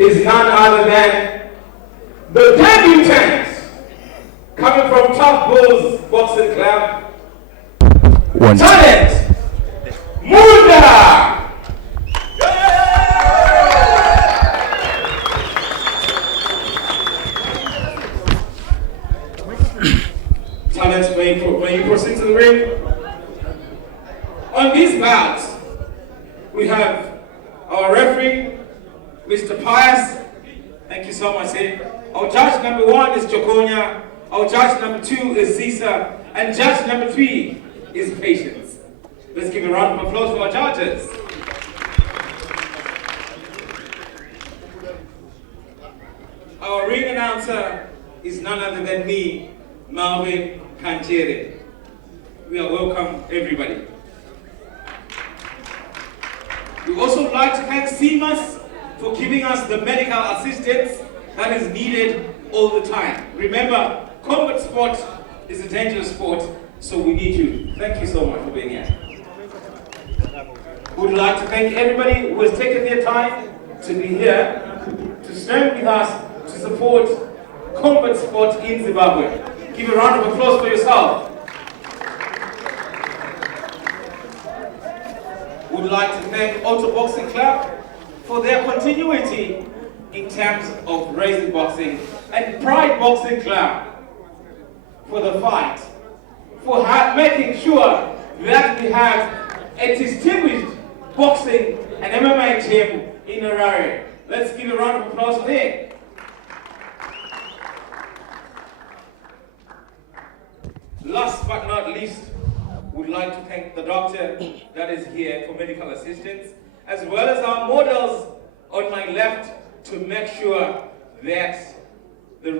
is none other than the debutant coming from Tough Bulls Boxing Club. Talent, Munda! Talent, when you proceed to the ring. On these bouts, we have our referee, Mr. Pius. Thank you so much, sir. Our judge number 1 is Chokonya. Our judge number 2 is Cesar. And judge number 3 is Patience. Let's give a round of applause for our judges. Our ring announcer is none other than me, Marvin Kanchere. We are welcome, everybody. We also like to thank CMAS for giving us the medical assistance that is needed all the time. Remember, combat sport is a dangerous sport, so we need you. Thank you so much for being here. We would like to thank everybody who has taken their time to be here, to stand with us, to support combat sport in Zimbabwe. Give a round of applause for yourself. We would like to thank Auto Boxing Club for their continuity in terms of raising boxing, and Pride Boxing Club for the fight, for making sure that we have a distinguished boxing and MMA team in Harare. Let's give a round of applause for them. Last but not least, we'd like to thank the doctor that is here for medical assistance, as well as our models on my left to make sure that the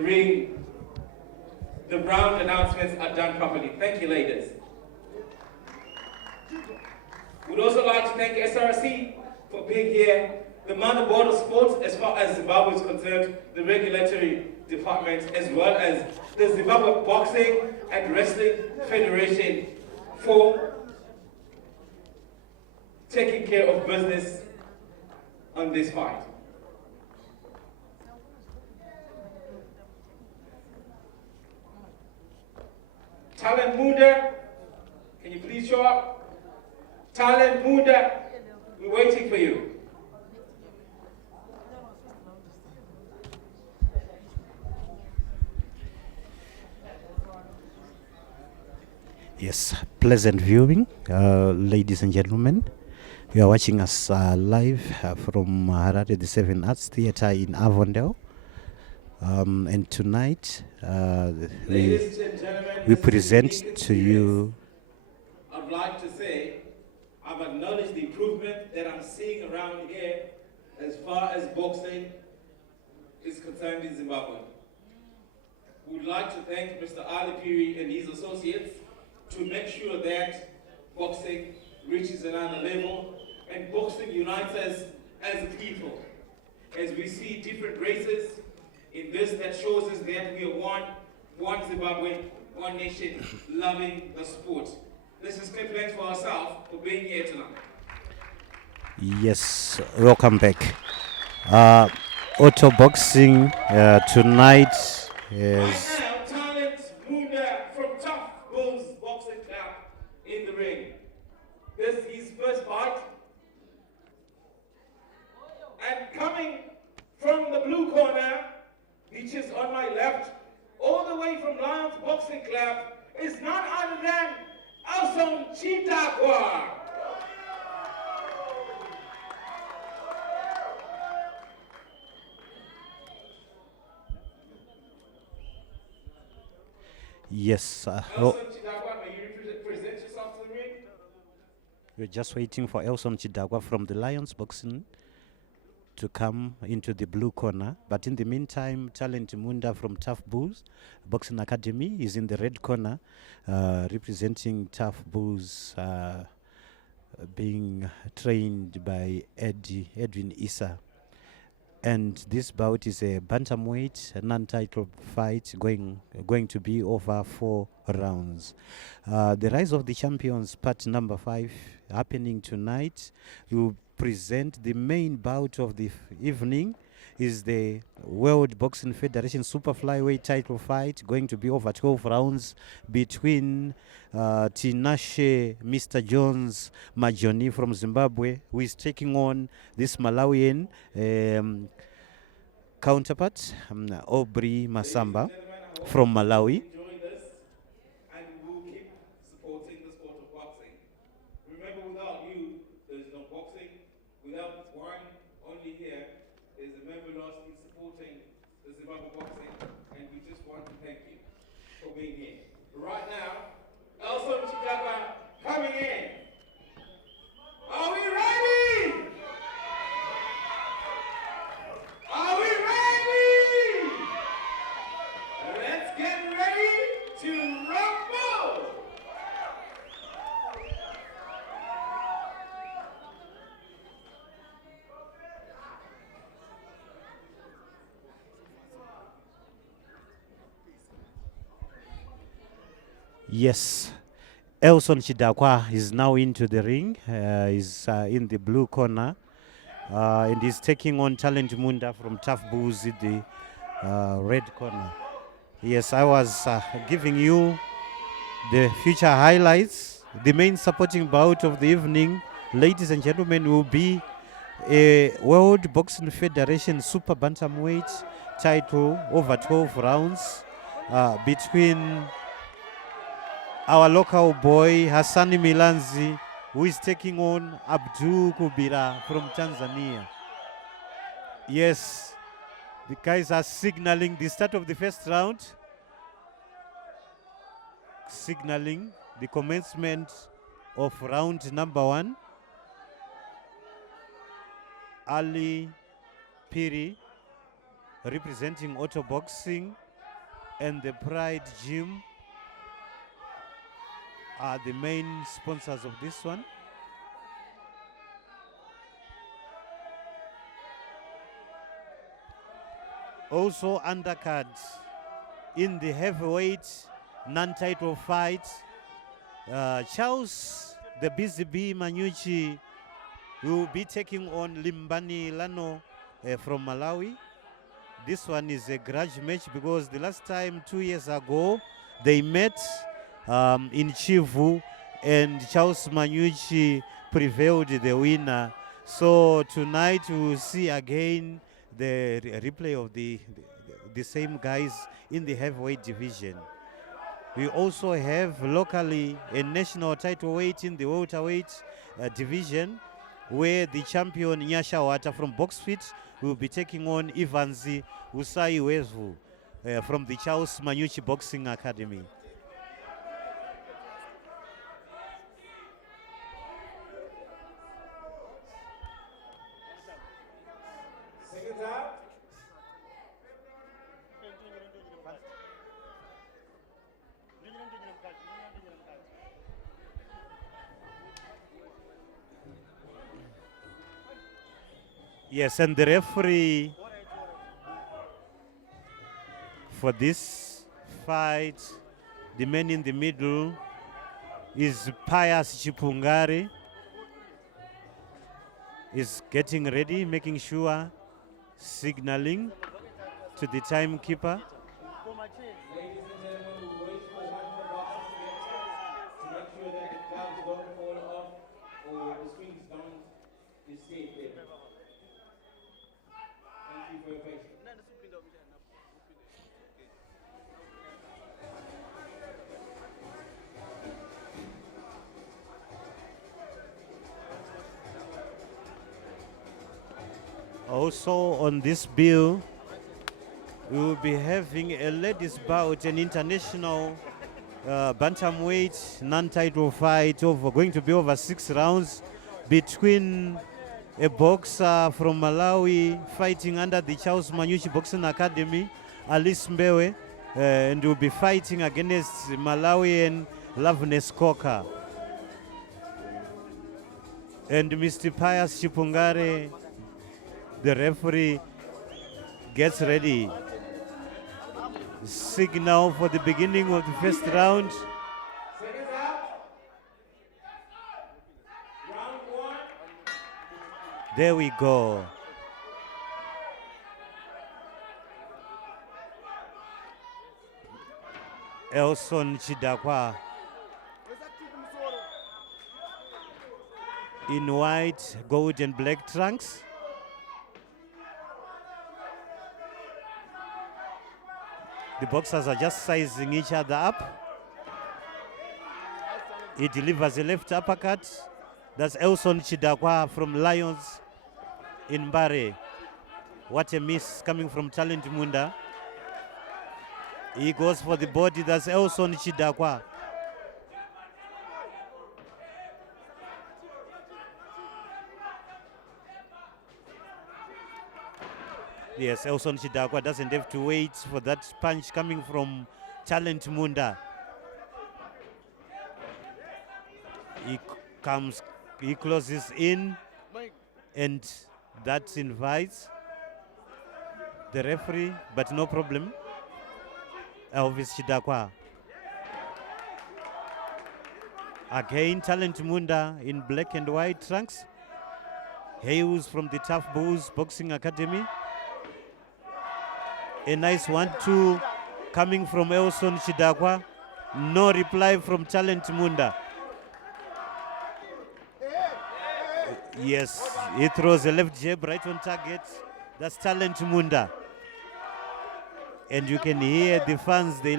round announcements are done properly. Thank you, ladies. We'd also like to thank SRC for being here, the motherboard of sports as far as Zimbabwe is concerned, the regulatory department, as well as the Zimbabwe Boxing and Wrestling Federation for taking care of business on this fight. Talent Munda, can you please show up? Talent Munda, we're waiting for you. Yes, pleasant viewing, ladies and gentlemen. You are watching us live from Harare, the Seven Arts Theatre in Avondale. And tonight, we present to you. I'd like to say, I've acknowledged the improvement that I'm seeing around here as far as boxing is concerned in Zimbabwe. We would like to thank Mr. Ali Piri and his associates to make sure that boxing reaches another level and boxing unites us as a people. As we see different races in this, that shows us that we are one Zimbabwe, one nation, loving the sport. Let's just clap hands for ourselves for being here tonight. Yes, welcome back. Auto boxing tonight is. Talent Munda from Tough Bulls Boxing Club in the ring. This is his first fight. And coming from the blue corner, which is on my left, all the way from Lions Boxing Club, is none other than Elson Chidhakwa. Yes. Elson Chidhakwa, may you present yourself to the ring? We're just waiting for Elson Chidhakwa from the Lions Boxing to come into the blue corner. But in the meantime, Talent Munda from Tough Bulls Boxing Academy is in the red corner, representing Tough Bulls, being trained by Edwin Issa. And this bout is a bantamweight, a non-title fight going to be over 4 rounds. The Rise of the Champions, part number 5, happening tonight. We will present the main bout of the evening. is the World Boxing Federation Super Flyweight title fight, going to be over 12 rounds between Tinashe Mr. Jones Majoni from Zimbabwe, who is taking on this Malawian counterpart, Aubrey Masamba from Malawi. Enjoy this, and we'll keep supporting the sport of boxing. Remember, without you, there's no boxing. Without one only here, there's a member last week supporting the Zimbabwe boxing, and we just want to thank you for being here. Right now, Elson Chidhakwa coming in. Are we ready? Are we ready? Let's get ready to rumble! Yes, Elson Chidhakwa is now into the ring. He's in the blue corner, and he's taking on Talent Munda from Tough Bulls in the red corner. Yes, I was giving you the future highlights. The main supporting bout of the evening, ladies and gentlemen, will be a World Boxing Federation Super Bantamweight title over 12 rounds between our local boy Hassani Milanzi, who is taking on Abdul Kubira from Tanzania. Yes, the guys are signaling the start of the first round, signaling the commencement of round number 1. Ali Piri, representing Auto Boxing and the Pride Gym, are the main sponsors of this one. Also undercard in the heavyweight non-title fight, Charles the Busy Bee Manyuchi will be taking on Limbani Lano from Malawi. This one is a grudge match because the last time 2 years ago they met in Chivu, and Charles Manyuchi prevailed the winner. So tonight we will see again the replay of the same guys in the heavyweight division. We also have locally a national title weight in the welterweight division, where the champion Nyasha Wata from Boxfit will be taking on Ivanzi Usai Wezu from the Charles Manyuchi Boxing Academy. Yes, and the referee for this fight, the man in the middle, is Pius Chipungari. Is getting ready, making sure, signaling to the timekeeper. Ladies and gentlemen, we wait for one of the boxers to make sure that the gloves don't fall off or the strings don't escape there. Thank you for your patience. Also on this bill, we will be having a ladies bout, an international bantamweight non-title fight going to be over 6 rounds between a boxer from Malawi fighting under the Charles Manyuchi Boxing Academy, Alice Mbewe, and will be fighting against Malawian Loveness Coker. And Mr. Pius Chipungare, the referee, gets ready. Signal for the beginning of the first round. Seconds out. Round 1. There we go. Elson Chidhakwa in white, gold and black trunks. The boxers are just sizing each other up. He delivers a left uppercut. That's Elson Chidhakwa from Lions in Mbare. What a miss coming from Talent Munda. He goes for the body. That's Elson Chidhakwa. Yes, Elson Chidhakwa doesn't have to wait for that punch coming from Talent Munda. He closes in, and that invites the referee, but no problem. Elvis Chidhakwa. Again, Talent Munda in black and white trunks. Hails from the Tough Bulls Boxing Academy. A nice 1-2 coming from Elson Chidhakwa. No reply from Talent Munda. Yes, he throws a left jab right on target. That's Talent Munda. And you can hear the fans, they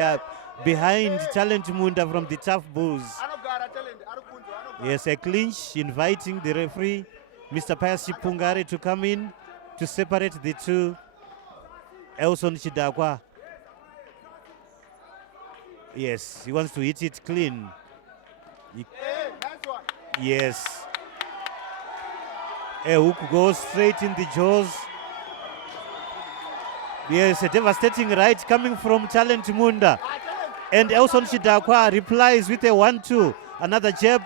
are behind Talent Munda from the Tough Bulls. Yes, a clinch inviting the referee, Mr. Pius Pungare, to come in to separate the two. Elson Chidhakwa. Yes, he wants to hit it clean. Yes. A hook goes straight in the jaws. Yes, a devastating right coming from Talent Munda. And Elson Chidhakwa replies with a 1-2. Another jab.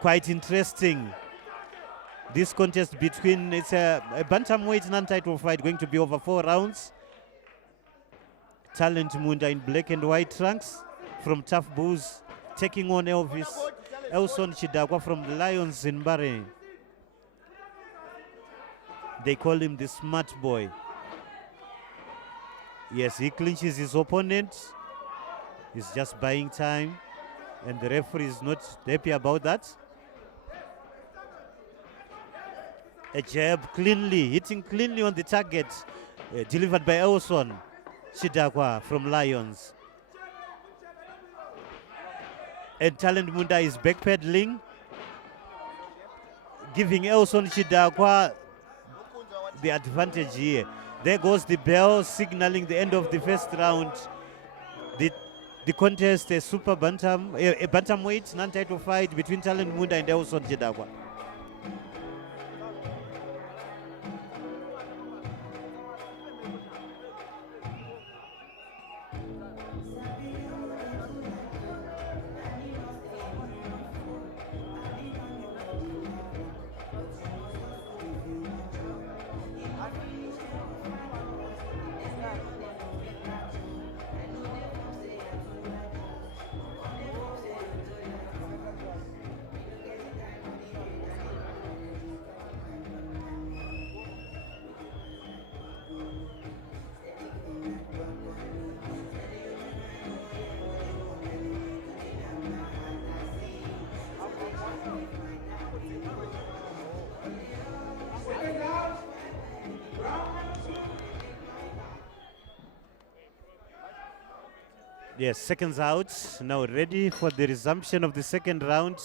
Quite interesting. This contest between, it's a bantamweight non-title fight going to be over 4 rounds. Talent Munda in black and white trunks from Tough Bulls taking on Elson Chidhakwa from the Lions in Mbare. They call him the smart boy. Yes, he clinches his opponent. He's just buying time, and the referee is not happy about that. A jab cleanly, hitting cleanly on the target, delivered by Elson Chidhakwa from Lions. And Talent Munda is backpedaling, giving Elson Chidhakwa the advantage here. There goes the bell signaling the end of the first round. The contest, a super bantam, a bantamweight non-title fight between Talent Munda and Elson Chidhakwa. Yes, seconds out, now ready for the resumption of the second round.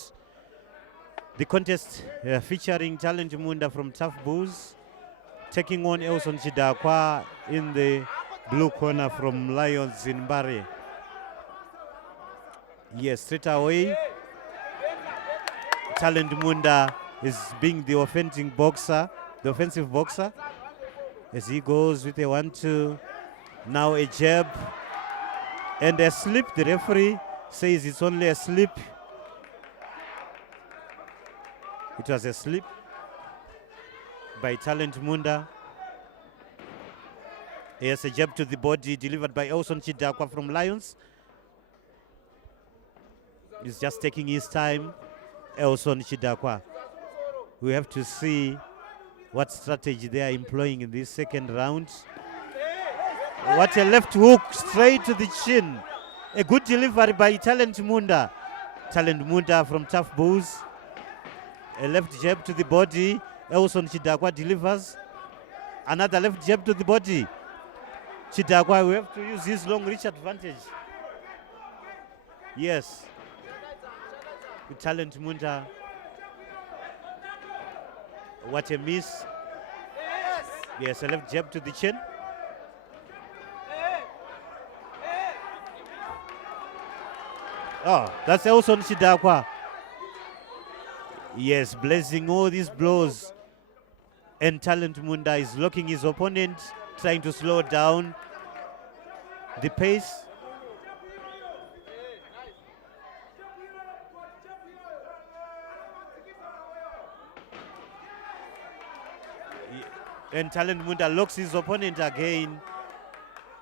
The contest featuring Talent Munda from Tough Bulls taking on Elson Chidhakwa in the blue corner from Lions in Mbare. Yes, straight away, Talent Munda is being the offensive boxer, as he goes with a 1-2. Now a jab and a slip. The referee says it's only a slip. It was a slip by Talent Munda. Yes, a jab to the body delivered by Elson Chidhakwa from Lions. He's just taking his time, Elson Chidhakwa. We have to see what strategy they are employing in this second round. What a left hook, straight to the chin. A good delivery by Talent Munda. Talent Munda from Tough Bulls. A left jab to the body. Elson Chidhakwa delivers. Another left jab to the body. Chidhakwa, we have to use his long reach advantage. Yes. With Talent Munda. What a miss. Yes, a left jab to the chin. Oh, that's Elson Chidhakwa. Yes, blazing all these blows. And Talent Munda is locking his opponent, trying to slow down the pace. And Talent Munda locks his opponent again.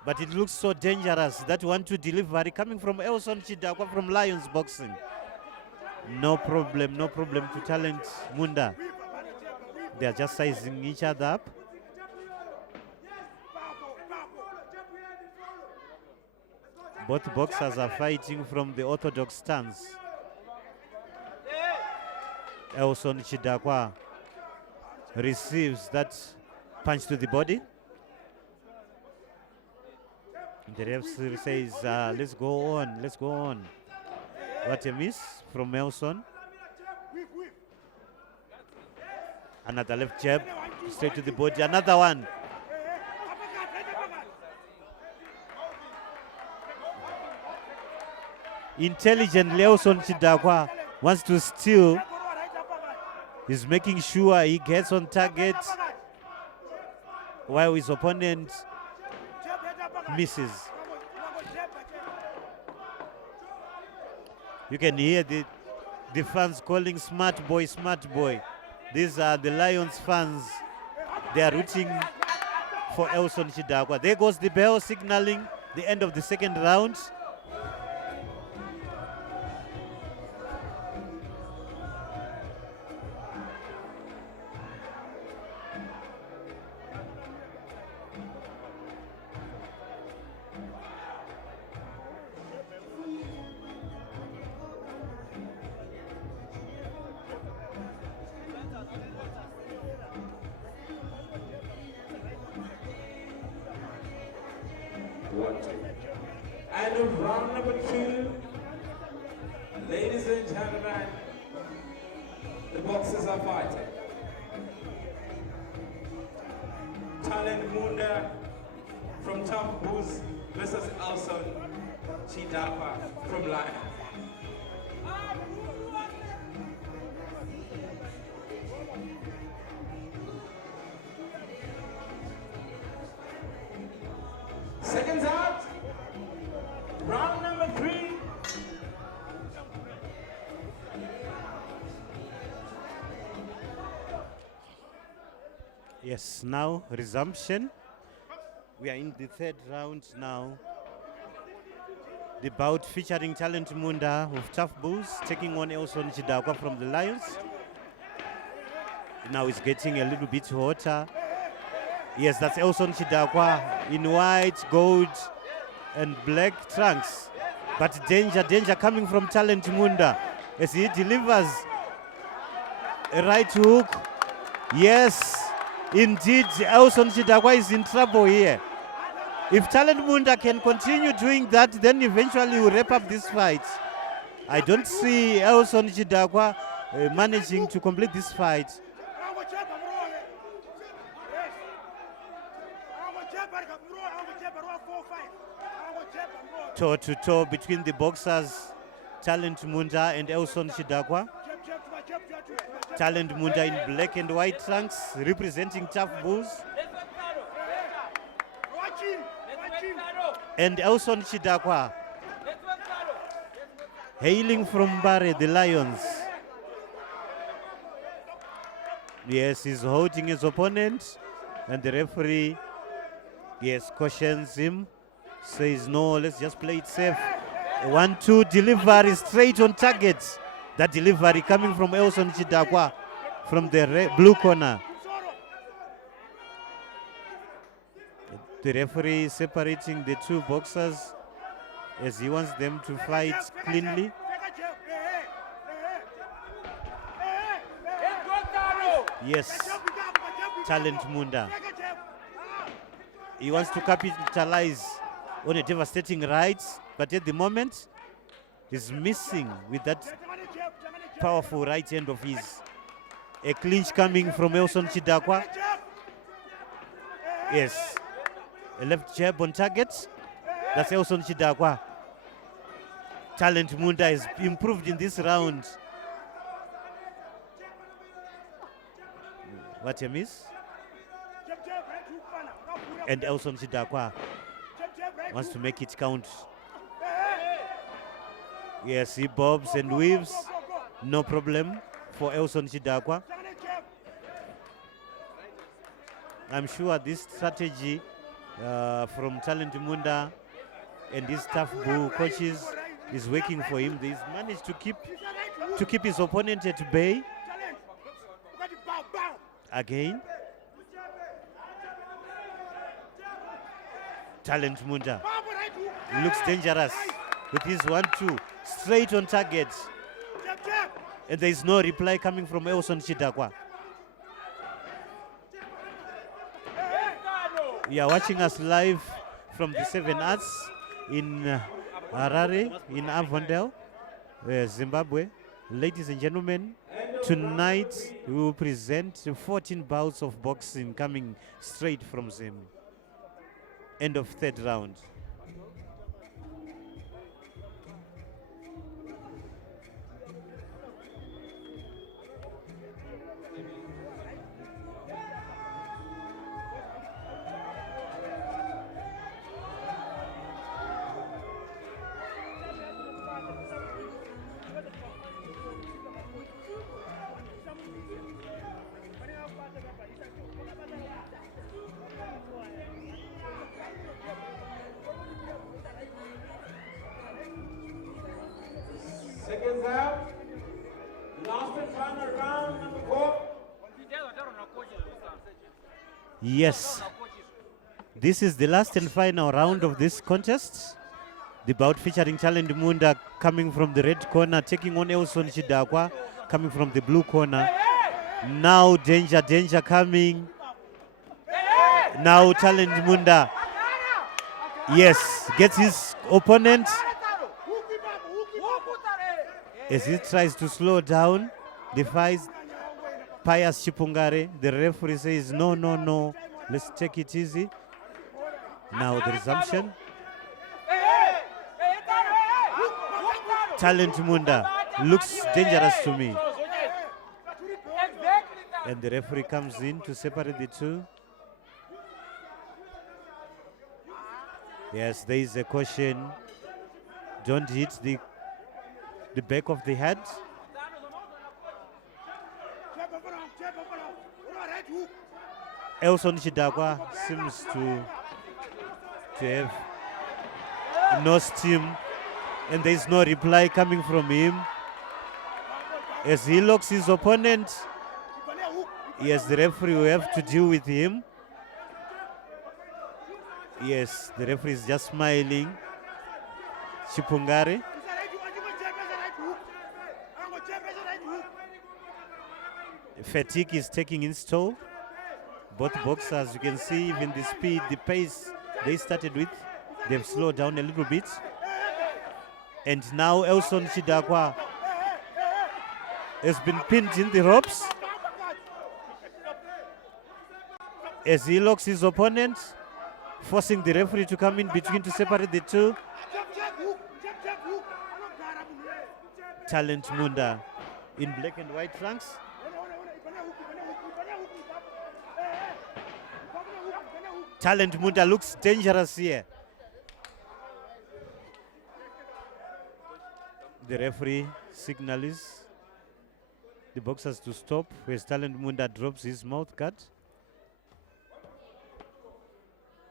But it looks so dangerous. That 1-2 delivery coming from Elson Chidhakwa from Lions Boxing. No problem to Talent Munda. They are just sizing each other up. Both boxers are fighting from the orthodox stance. Elson Chidhakwa receives that punch to the body. The referee says, let's go on. What a miss from Elson. Another left jab, straight to the body, another one. Intelligent Elson Chidhakwa wants to steal. He's making sure he gets on target while his opponent misses. You can hear the fans calling smart boy. These are the Lions fans. They are rooting for Elson Chidhakwa. There goes the bell signaling the end of the second round. And of round number 2, ladies and gentlemen, the boxers are fighting. Talent Munda from Tough Bulls versus Elson Chidhakwa from Lions. Seconds out. Round number 3. Yes, now resumption. We are in the third round now. The bout featuring Talent Munda of Tough Bulls taking on Elson Chidhakwa from the Lions. Now it's getting a little bit hotter. Yes, that's Elson Chidhakwa in white, gold, and black trunks. But danger coming from Talent Munda as he delivers a right hook. Yes, indeed, Elson Chidhakwa is in trouble here. If Talent Munda can continue doing that, then eventually we'll wrap up this fight. I don't see Elson Chidhakwa managing to complete this fight. Toe-to-toe between the boxers, Talent Munda and Elson Chidhakwa. Talent Munda in black and white trunks, representing Tough Bulls. And Elson Chidhakwa, hailing from Bare, the Lions. Yes, he's holding his opponent, and the referee, yes, cautions him. Says no, let's just play it safe. A 1-2 delivery straight on target. That delivery coming from Elson Chidhakwa from the blue corner. The referee is separating the two boxers as he wants them to fight cleanly. Yes, Talent Munda. He wants to capitalize on a devastating right, but at the moment, he's missing with that powerful right hand of his. A clinch coming from Elson Chidhakwa. Yes, a left jab on target. That's Elson Chidhakwa. Talent Munda has improved in this round. What a miss. And Elson Chidhakwa wants to make it count. Yes, he bobs and weaves. No problem for Elson Chidhakwa. I'm sure this strategy from Talent Munda and his tough bull coaches is working for him. He's managed to keep his opponent at bay. Again, Talent Munda looks dangerous with his 1-2 straight on target, and there is no reply coming from Elson Chidhakwa. You are watching us live from the Seven Arts in Harare, in Avondale, Zimbabwe. Ladies and gentlemen, tonight we will present 14 bouts of boxing coming straight from Zim. End of third round. Seconds out. Last and final round, number 4. Yes, this is the last and final round of this contest. The bout featuring Talent Munda coming from the red corner, taking on Elson Chidhakwa coming from the blue corner. Now danger coming. Now Talent Munda, yes, gets his opponent as he tries to slow down the fight. Pius Chipungare, the referee says no, let's take it easy. Now the resumption. Talent Munda looks dangerous to me, and the referee comes in to separate the two. Yes, there is a caution. Don't hit the back of the head. Elson Chidhakwa seems to have no steam, and there is no reply coming from him as he locks his opponent. Yes, the referee will have to deal with him. Yes, the referee is just smiling. Chipungare. Fatigue is taking its toll. Both boxers, you can see even the speed, the pace they started with, they've slowed down a little bit. And now Elson Chidhakwa has been pinned in the ropes as he locks his opponent, forcing the referee to come in between to separate the two. Talent Munda in black and white trunks. Talent Munda looks dangerous here. The referee signals the boxers to stop as Talent Munda drops his mouth guard.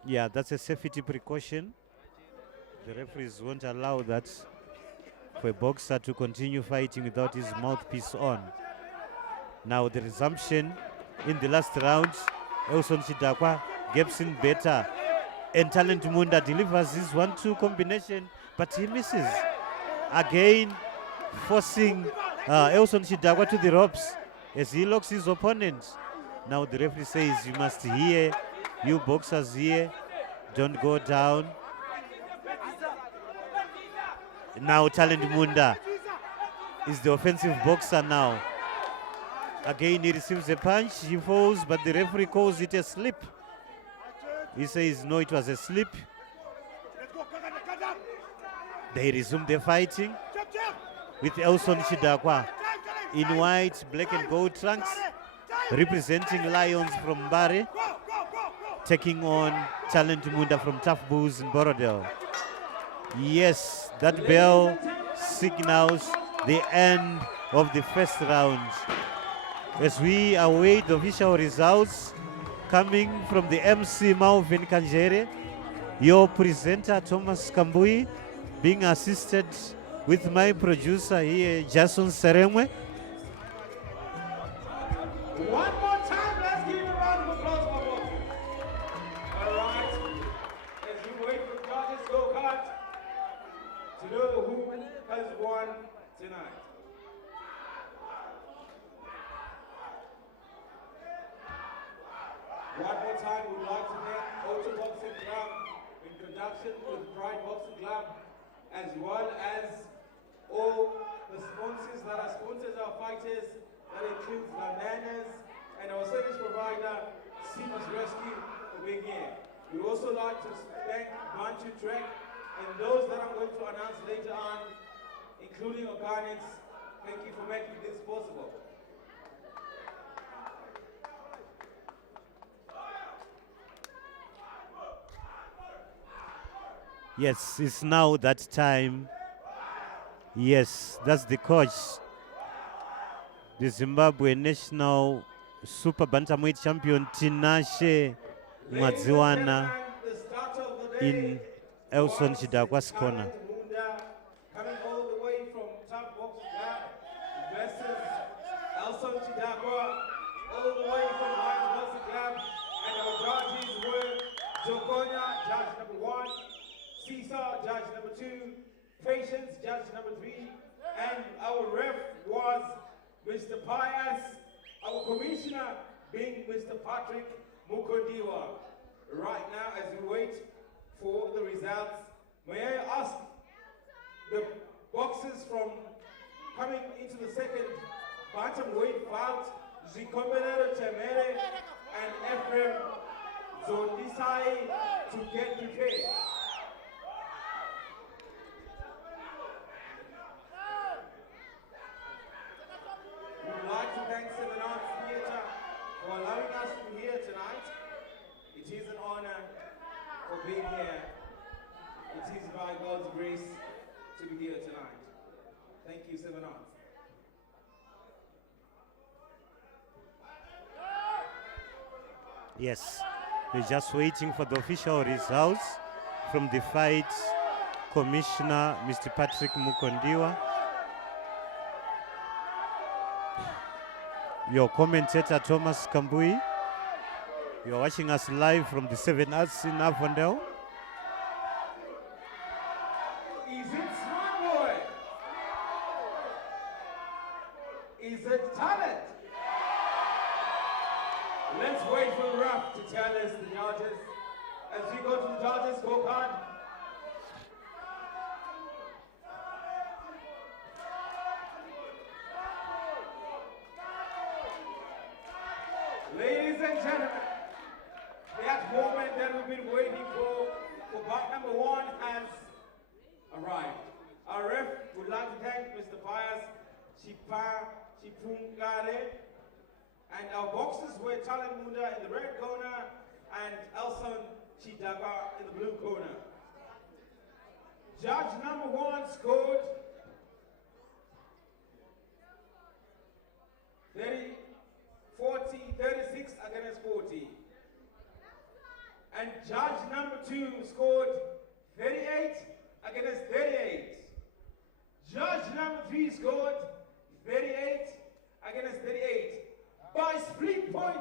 Yeah, that's a safety precaution. The referees won't allow that for a boxer to continue fighting without his mouthpiece on. Now the resumption in the last round. Elson Chidhakwa gets in better And Talent Munda delivers his 1-2 combination, but he misses. Again, forcing Elson Chidhakwa to the ropes as he locks his opponent. Now the referee says, you must hear, you boxers here, don't go down. Now Talent Munda is the offensive boxer now. Again, he receives a punch, he falls, but the referee calls it a slip. He says, no, it was a slip. They resume the fighting with Elson Chidhakwa in white, black and gold trunks, representing Lions from Mbare, taking on Talent Munda from Tough Bulls in Borodale. Yes, that bell signals the end of the first round. As we await the official results coming from the MC Malvin Kanjere, your presenter Thomas Kambui, being assisted with my producer here, Jason Seremwe. One more time, let's give a round of applause for both. All right, as we wait for judges scorecard to know who has won tonight. One more time, we'd like to thank Auto Boxing Club in conjunction with Pride Boxing Club, as well as all the sponsors that are sponsors our fighters. That includes Bananas and our service provider, Seamless Rescue, for being here. We'd also like to thank Bantu Trek and those that I'm going to announce later on, including Organics. Thank you for making this possible. Yes, it's now that time. Yes, that's the coach. The Zimbabwe National Super Bantamweight Champion Tinashe Mwadziwana in Elson Chidhakwa's corner. Coming all the way from Top Boxing Club versus Elson Chidhakwa, all the way from Lions Boxing Club, and our judges were Jokonya, judge number 1, Seesaw, judge number 2, Patience, judge number 3, and our ref was Mr. Pius, our commissioner being Mr. Patrick Mukondiwa. Right now, as we wait for the results, may I ask the boxers from coming into the second bantamweight bout, Zikomelero Temere and Ephraim Zondisai, to get prepared. We would like to thank Seven Arts Theatre for allowing us to be here tonight. It is an honor for being here. It is by God's grace to be here tonight. Thank you, Seven Arts. Yes, we're just waiting for the official results from the fight commissioner, Mr. Patrick Mukondiwa. Your commentator, Thomas Kambui. You're watching us live from the Seven Arts in Avondale. Is it Smart Boy? Is it Talent? Let's wait for Raf to tell us the judges. As we go to the judges scorecard. Ladies and gentlemen, that moment that we've been waiting for bout number 1 has arrived. Our ref would like to thank Mr. Pius Chipungare, and our boxers were Talent Munda in the red corner and Elson Chidhakwa in the blue corner. Judge number 1 scored 36 against 40. And judge number 2 scored 38 against 38. Judge number 3 scored 38 against 38 by split points.